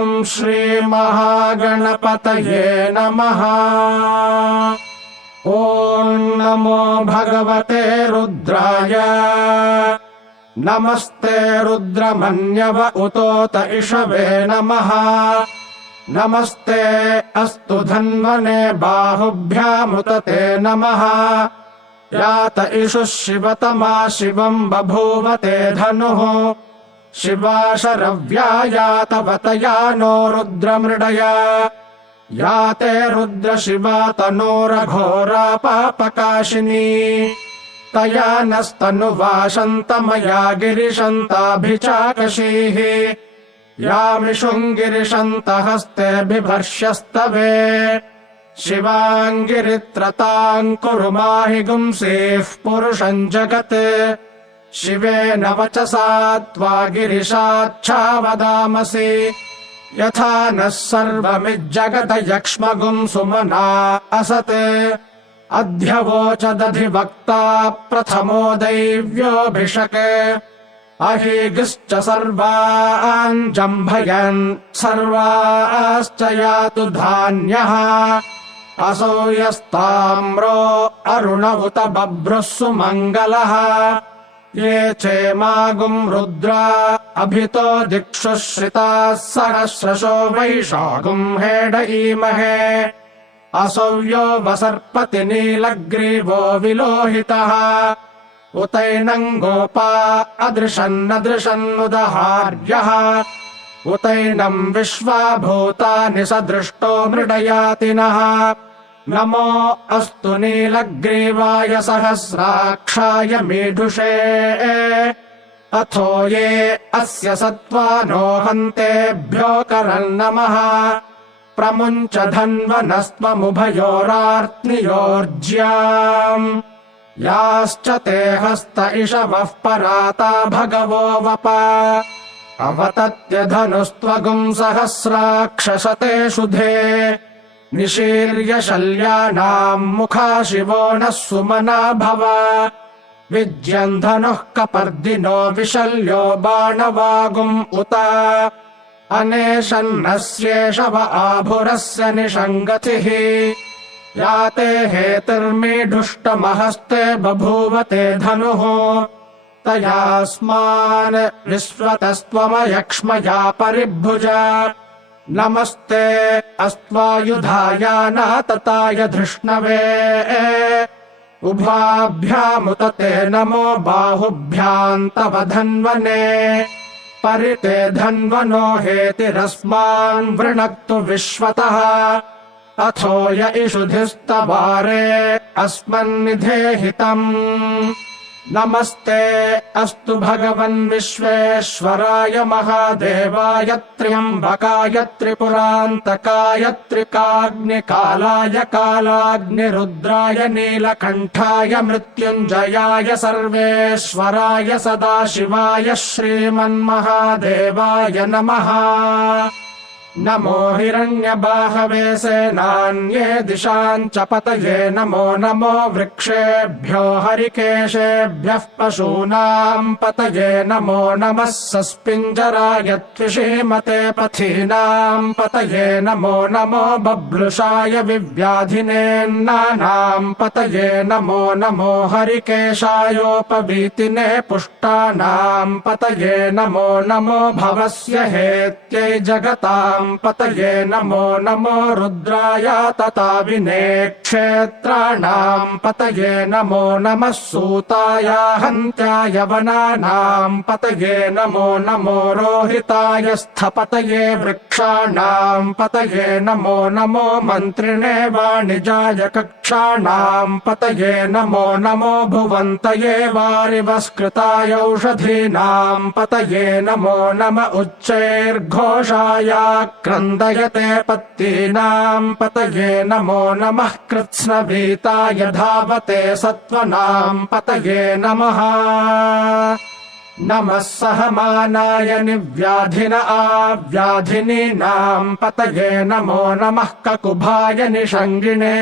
ॐ श्रीमहागणपतये नमः। ॐ नमो भगवते रुद्राय। नमस्ते रुद्रमन्यव उतोत इषवे नमः। नमस्ते अस्तु धन्वने बाहुभ्यामुत ते नमः। यात इषुः शिवतमा शिवम् बभूव ते धनुः। शिवा शरव्या यातवतया नो रुद्रमृडया। याते रुद्रशिवा तनोरघोरा पापकाशिनी। तया नस्तनुवाशन्तमया गिरिशन्ताभिचाकशीः। यामिषुङ्गिरिशन्तहस्ते बिभर्ष्यस्तवे। शिवाङ्गिरित्रताम् कुरु माहि गुंसीः पुरुषम् जगत्। शिवेन वचसा त्वा गिरिशाच्छावदामसि। यथा नः सर्वमिज्जगदयक्ष्मगुंसुमना असत्। अध्यवोचदधिवक्ता प्रथमो दैव्योऽभिषक्। अहीगिश्च सर्वान् जम्भयन् सर्वाश्च यातु धान्यः। असौ यस्ताम्रो अरुण उत बभ्रुः सुमङ्गलः। ये चेमागुम् रुद्रा अभितो दिक्षुः श्रिताः सहस्रशो वैशागुम् हेडयीमहे। असौ यो वसर्पति नीलग्रीवो विलोहितः। उतैनम् गोपा अदृशन्नदृशन्नुदहार्यः। उतैनम् विश्वा भूतानि सदृष्टो मृडयातिनः। नमो अस्तु नीलग्रीवाय सहस्राक्षाय मीढुषे। अथो ये अस्य सत्त्वानो हन्तेभ्यो करन्नमः। प्रमुञ्च धन्वनस्त्वमुभयोरार्त्नियोर्ज्याम्। याश्च ते हस्त इषवः पराता भगवो वप। अवतत्य धनुस्त्वगुम् सहस्राक्षशते शुधे। निशीर्य शल्यानाम् मुखा शिवो नः सुमना भव। विज्यम् धनुः कपर्दिनो विशल्यो बाणवागुम् उत। अनेशन्नस्येषव आभुरस्य निषङ्गतिः। याते हेतिर्मीढुष्टमहस्ते बभूवते धनुः। तयास्मान् विश्वतस्त्वमयक्ष्मया परिभुजा। नमस्ते अस्त्वायुधायानातताय धृष्णवे। उभाभ्यामुत ते नमो बाहुभ्याम् तव धन्वने। परिते धन्वनो हेतिरस्मान् वृणक्तु विश्वतः। अथो य इषुधिस्तवारे अस्मन्निधेहितम्। नमस्ते अस्तु भगवन् विश्वेश्वराय महादेवाय त्र्यम्बकाय त्रिपुरान्तकाय त्रिकाग्निकालाय कालाग्निरुद्राय नीलकण्ठाय मृत्युञ्जयाय सर्वेश्वराय सदाशिवाय श्रीमन्महादेवाय नमः। नमो हिरण्यबाहवे सेनान्ये दिशाम् च पतये। नमो नमो वृक्षेभ्यो हरिकेशेभ्यः पशूनाम् पतये। नमो नमः सस्पिञ्जराय त्विषीमते पथीनाम् पतये। नमो नमो बभ्लुषाय विव्याधिनेन्नानाम् पतये। नमो नमो हरिकेशायोपवीतिने पुष्टानाम् पतये। नमो नमो भवस्य हेत्यै जगताम् पतये। नमो नमो रुद्राय तताविने क्षेत्राणाम् पतये। नमो नमः सूताय हन्त्याय वनानाम् पतये। नमो नमो रोहिताय स्थपतये वृक्षाणाम् पतये। नमो नमो मन्त्रिणे वाणिजाय कक्षाणाम् पतये। नमो नमो भुवन्तये वारिवस्कृताय औषधीनाम् पतये। नमो नम उच्चैर्घोषाय क्रन्दयते पत्तीनाम् पतये। नमो नमः कृत्स्नभीताय धावते सत्त्वनाम् पतये नमः। नमः सहमानाय निव्याधिन आव्याधिनीनाम् पतये नमो नमः ककुभाय निषङ्गिणे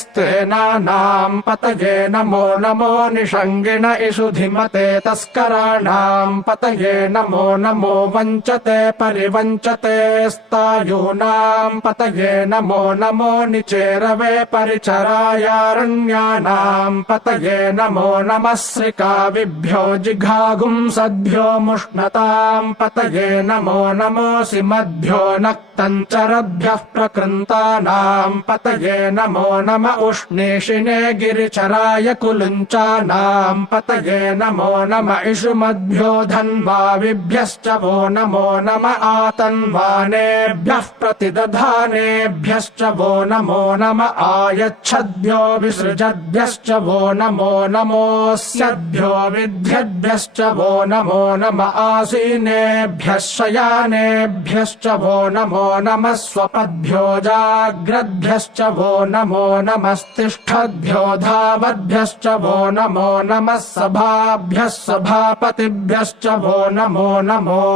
स्तेनानाम् पतये नमो नमो निषङ्गिण इषुधिमते तस्कराणाम् पतये नमो नमो वञ्चते परिवञ्चते स्तायूनाम् पतये नमो नमो निचेरवे परिचरायारण्यानाम् पतये नमो नमः श्रिकाविभ्यो जिघागुंसद्भ्यो मुष्णताम् पतये नमो नमोऽसि मद्भ्यो नक्तञ्चरद्भ्यः प्रकृन्तानाम् पतये नमो नम उष्णीषिणे गिरिचराय कुलुञ्चानाम् पतये नमो नम इषुमद्भ्यो धन्वाविभ्यश्च वो नमो नम आतन्वानेभ्यः प्रतिदधानेभ्यश्च वो नमो नम आयच्छद्भ्यो विसृजद्भ्यश्च वो नमो नमोऽस्यद्भ्यो विद्यद्भ्यश्च वो नमो नम आसीनेभ्यः शयानेभ्यश्च वो नमो नमः स्वपद्भ्यो जाग्रद्भ्यश्च वो नमो नमस्तिष्ठद्भ्यो धावद्भ्यश्च वो नमो नमः सभाभ्यः सभापतिभ्यश्च वो नमो नमो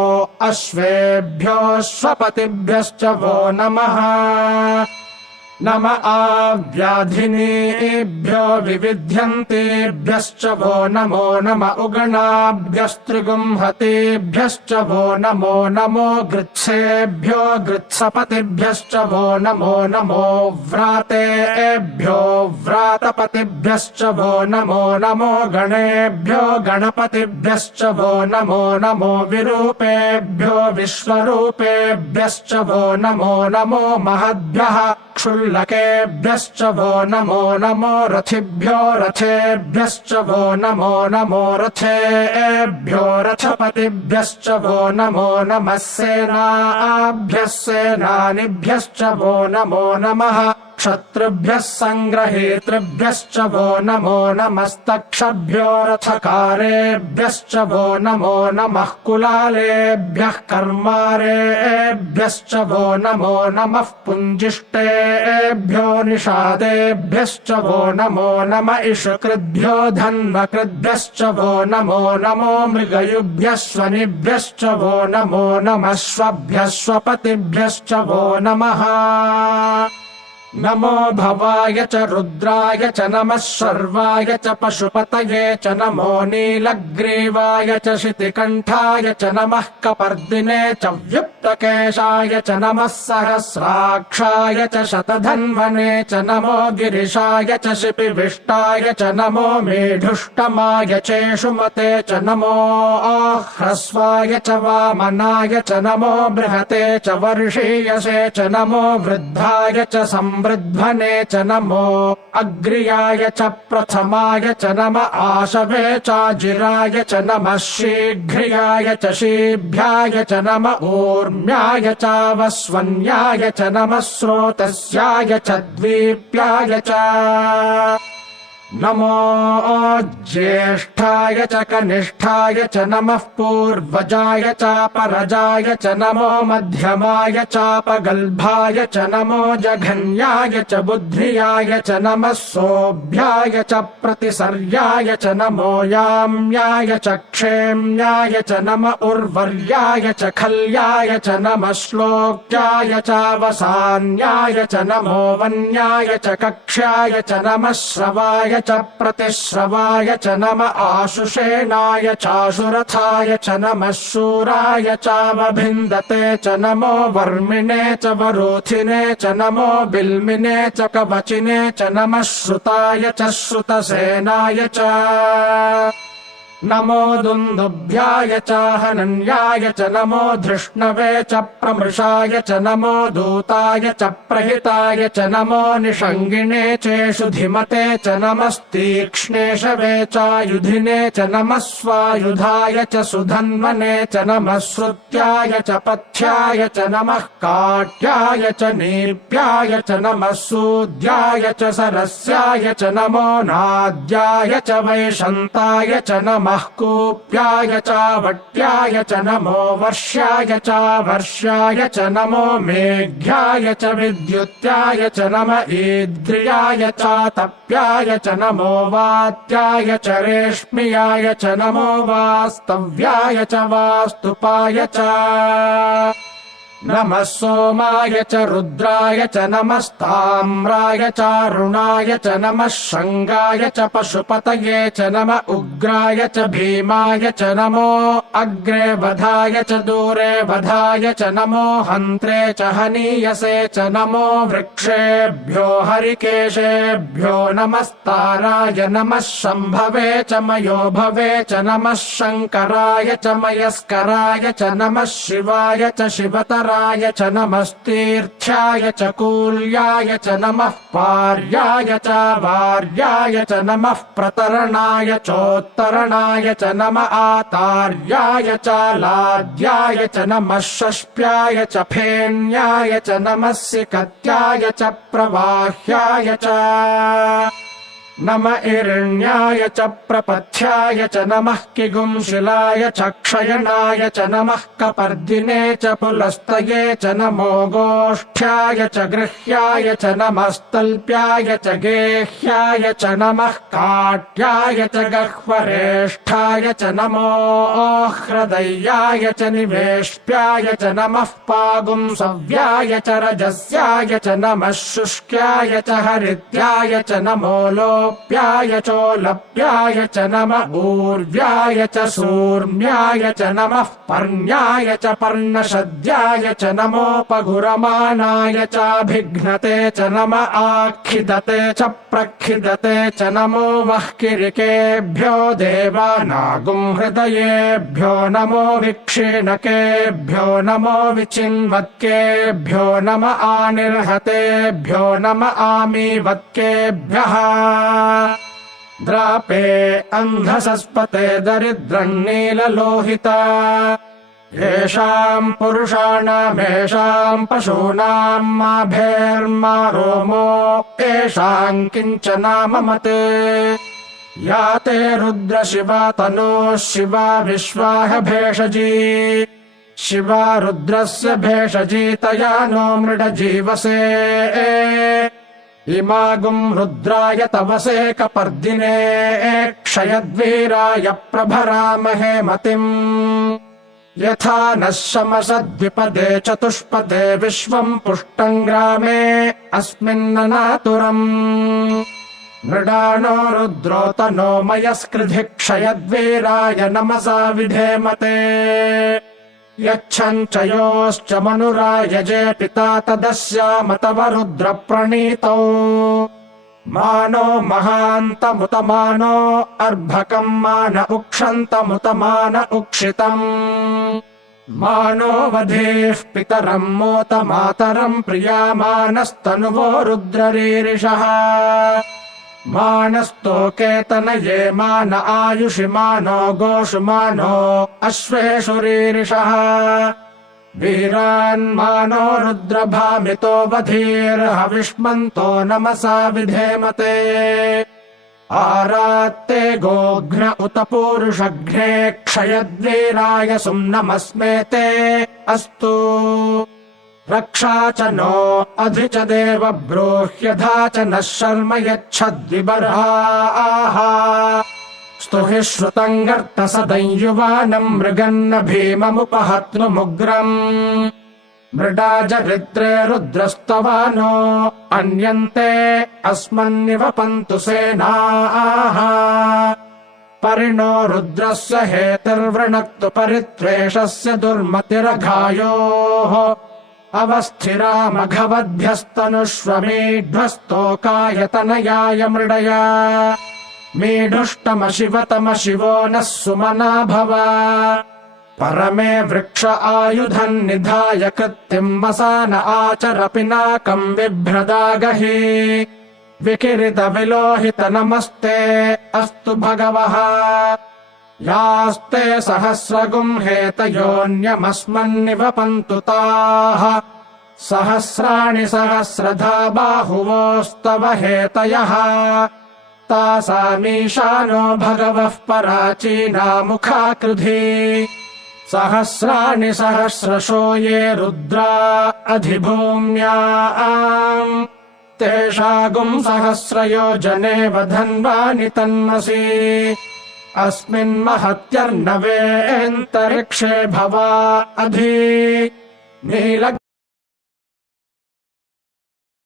अश्वेभ्योऽश्वपतिभ्यश्च वो नमः नम आव्याधिनीभ्यो विविध्यन्तेभ्यश्च वो नमो नम उगणाभ्यस्त्रिगुंहतेभ्यश्च वो नमो नमो गृत्सेभ्यो गृत्सपतिभ्यश्च वो नमो नमो व्रातेभ्यो व्रातपतिभ्यश्च वो नमो नमो गणेभ्यो गणपतिभ्यश्च वो नमो नमो विरूपेभ्यो विश्वरूपेभ्यश्च वो नमो नमो महद्भ्यः क्षुल्लकेभ्यश्च वो नमो नमो रथिभ्यो रथेभ्यश्च वो नमो नमो रथेभ्यो रथपतिभ्यश्च वो नमो नमः सेनाभ्यः सेनानिभ्यश्च वो नमो नमः क्षत्रुभ्यः सङ्ग्रहेतृभ्यश्च वो नमो नमस्तक्षभ्यो रथकारेभ्यश्च वो नमो नमः कुलालेभ्यः कर्मारेभ्यश्च वो नमो नमः पुञ्जिष्टेभ्यो निषादेभ्यश्च वो नमो नम इषुकृद्भ्यो धन्वकृद्भ्यश्च वो नमो नमो मृगयुभ्यः स्वनिभ्यश्च वो नमो नमः श्वभ्यः स्वपतिभ्यश्च वो नमः नमो भवाय च रुद्राय च नमः शर्वाय च पशुपतये च नमो नीलग्रीवाय च शितिकण्ठाय च नमः कपर्दिने च व्युक्तकेशाय च नमः सहस्राक्षाय च शतधन्वने च नमो गिरिशाय च शिपिविष्टाय च नमो मेढुष्टमाय चेषुमते च नमो ह्रस्वाय च वामनाय च नमो बृहते च वर्षीयसे च नमो वृद्धाय च संवृध्वने च नमो अग्र्याय च प्रथमाय च नम आशवे चाजिराय च नमः शीघ्र्याय च शीभ्याय च नम ऊर्म्याय चावस्वन्याय च नमः स्रोतस्याय च द्वीप्याय च नमो ज्येष्ठाय च कनिष्ठाय च नमः पूर्वजाय चापरजाय च नमो मध्यमाय चापगल्भाय च नमो जघन्याय च बुद्ध्याय च नमः सोऽभ्याय च प्रतिसर्याय च नमो याम्याय च क्षेम्याय च नम उर्वर्याय च खल्याय च नमः श्लोक्याय चावसान्याय च नमो वन्याय च कक्ष्याय च नमः श्रवाय च प्रतिश्रवाय च नम आशुषेणाय चाशुरथाय च नमः शूराय चावभिन्दते च नमो वर्मिणे च वरोथिने च नमो बिल्मिने च कवचिने च नमः श्रुताय च श्रुतसेनाय च नमो दुन्दुभ्याय च हनन्याय च नमो धृष्णवे च प्रमृषाय च नमो दूताय च प्रहिताय च नमो निषङ्गिणे चेषुधिमते च नमस्तीक्ष्णेशवे चायुधिने च नमः स्वायुधाय च सुधन्वने च नमः श्रुत्याय च पथ्याय च नमः काट्याय च नीप्याय च नमः सूद्याय च सरस्याय च नमो नाद्याय च वैशन्ताय च नमः नमः कूप्याय च वट्याय च नमो वर्ष्याय च वर्ष्याय च नमो मेघ्याय च विद्युत्याय च नम ईद्रियाय च तप्याय च नमो वात्याय च रेश्म्याय च नमो वास्तव्याय च वास्तुपाय च नमः सोमाय च रुद्राय च नमस्ताम्राय च रुणाय च नमः शङ्गाय च पशुपतये च नम उग्राय च भीमाय च नमो अग्रे वधाय च दूरे वधाय च नमो हन्त्रे च हनीयसे च नमो वृक्षेभ्यो हरिकेशेभ्यो नमस्ताराय नमः शम्भवे च मयोभवे च नमः शङ्कराय च मयस्कराय च नमः शिवाय च शिवतराय च नमस्तीर्थ्याय च कूल्याय च नमः पार्याय च वार्याय च नमः प्रतरणाय चोत्तरणाय च नम आतार्याय च लाद्याय च नमः षष्प्याय च फेन्याय च नमः सिकत्याय च प्रवाह्याय च नम इरण्याय च प्रपथ्याय च नमः किगुंशिलाय च क्षयणाय च नमः कपर्दिने च पुलस्तये च नमो गोष्ठ्याय च गृह्याय च नमस्तल्प्याय च गेह्याय च नमः काट्याय च गह्वरेष्ठाय च नमो हृदयाय च निवेष्ट्याय च नमः पागुंसव्याय च रजस्याय च नमः शुष्क्याय च हरित्याय च नमो प्याय चोलप्याय च नम ऊर्व्याय च सूर्म्याय च नमः पर्ण्याय च पर्णशद्याय च नमोपगुरमाणाय चाभिघ्नते च नम आखिदते च प्रखिदते च नमो वह्किरिकेभ्यो देवानागुंहृदयेभ्यो नमो विक्षीणकेभ्यो नमो विचिन्वत्केभ्यो नम आनिर्हतेभ्यो नम आमीवत्केभ्यः द्रापे अन्धसस्पते दरिद्रन्नीललोहिता येषाम् पुरुषाणामेषाम् पशूनाम् माभेर्मा रोमो येषाम् किञ्चनाममते या ते रुद्रशिवा तनोः शिवा विश्वाह भेषजी शिवा रुद्रस्य भेषजी तया नो मृडजीवसे इमागुम् रुद्राय तवसे कपर्दिने क्षयद्वीराय प्रभरामहे मतिम् यथा नः शमसद्विपदे चतुष्पदे विश्वम् पुष्टम् ग्रामे अस्मिन्ननातुरम् मृडानो रुद्रोतनो मयस्कृधि क्षयद्वीराय नमसा विधेमते यच्छन् च योश्च मनुरायजे पिता तदस्यामतव रुद्रप्रणीतौ मानो महान्तमुतमानो अर्भकम् मान उक्षन्तमुतमान उक्षितम् मानो वधेः पितरम् मोत मातरम् प्रियामानस्तनुवो रुद्ररीरिषः मानस्तोकेतनये मान आयुषि मानो गोषु मानो अश्वेषु रीरिषः वीरान्मानो रुद्रभामितो वधीर्हविष्मन्तो नमसा विधेमते आरात्ते गोघ्न उत पूरुषघ्ने क्षयद्वीराय सुम्नमस्मेते अस्तु रक्षा च नो अधि च देव ब्रूह्यधा च नः शर्म यच्छद्विबर्हाः स्तुहि श्रुतम् गर्तसदम् युवानम् मृगन्न भीममुपहत्नुमुग्रम् मृडाजरित्रे रुद्रस्तवानो अन्यन्ते अस्मन्निवपन्तु सेनाः परिणो रुद्रस्य हेतिर्वृणक्तु परित्वेषस्य दुर्मतिरघायोः अवस्थिरामघवद्भ्यस्तनुष्वमीढ्वस्तोकायतनयाय मृडया मीढुष्टमशिवतमशिवो नः सुमना भव परमे वृक्ष आयुधम् निधाय कृत्तिम् वसान आचर पिनाकम् बिभ्रदागहि विकिरित विलोहित नमस्ते अस्तु भगवः यास्ते सहस्रगुम् हेतयोऽन्यमस्मन्निवपन्तु ताः सहस्राणि सहस्रधा बाहुवोस्तव हेतयः तासामीशानो भगवः पराचीनामुखाकृधि सहस्राणि सहस्रशो ये रुद्रा अधिभूम्याम् तेषागुम् सहस्रयोजने वधन्वानि तन्मसि अस्मिन्महत्यर्णवेऽन्तरिक्षे भवा अधि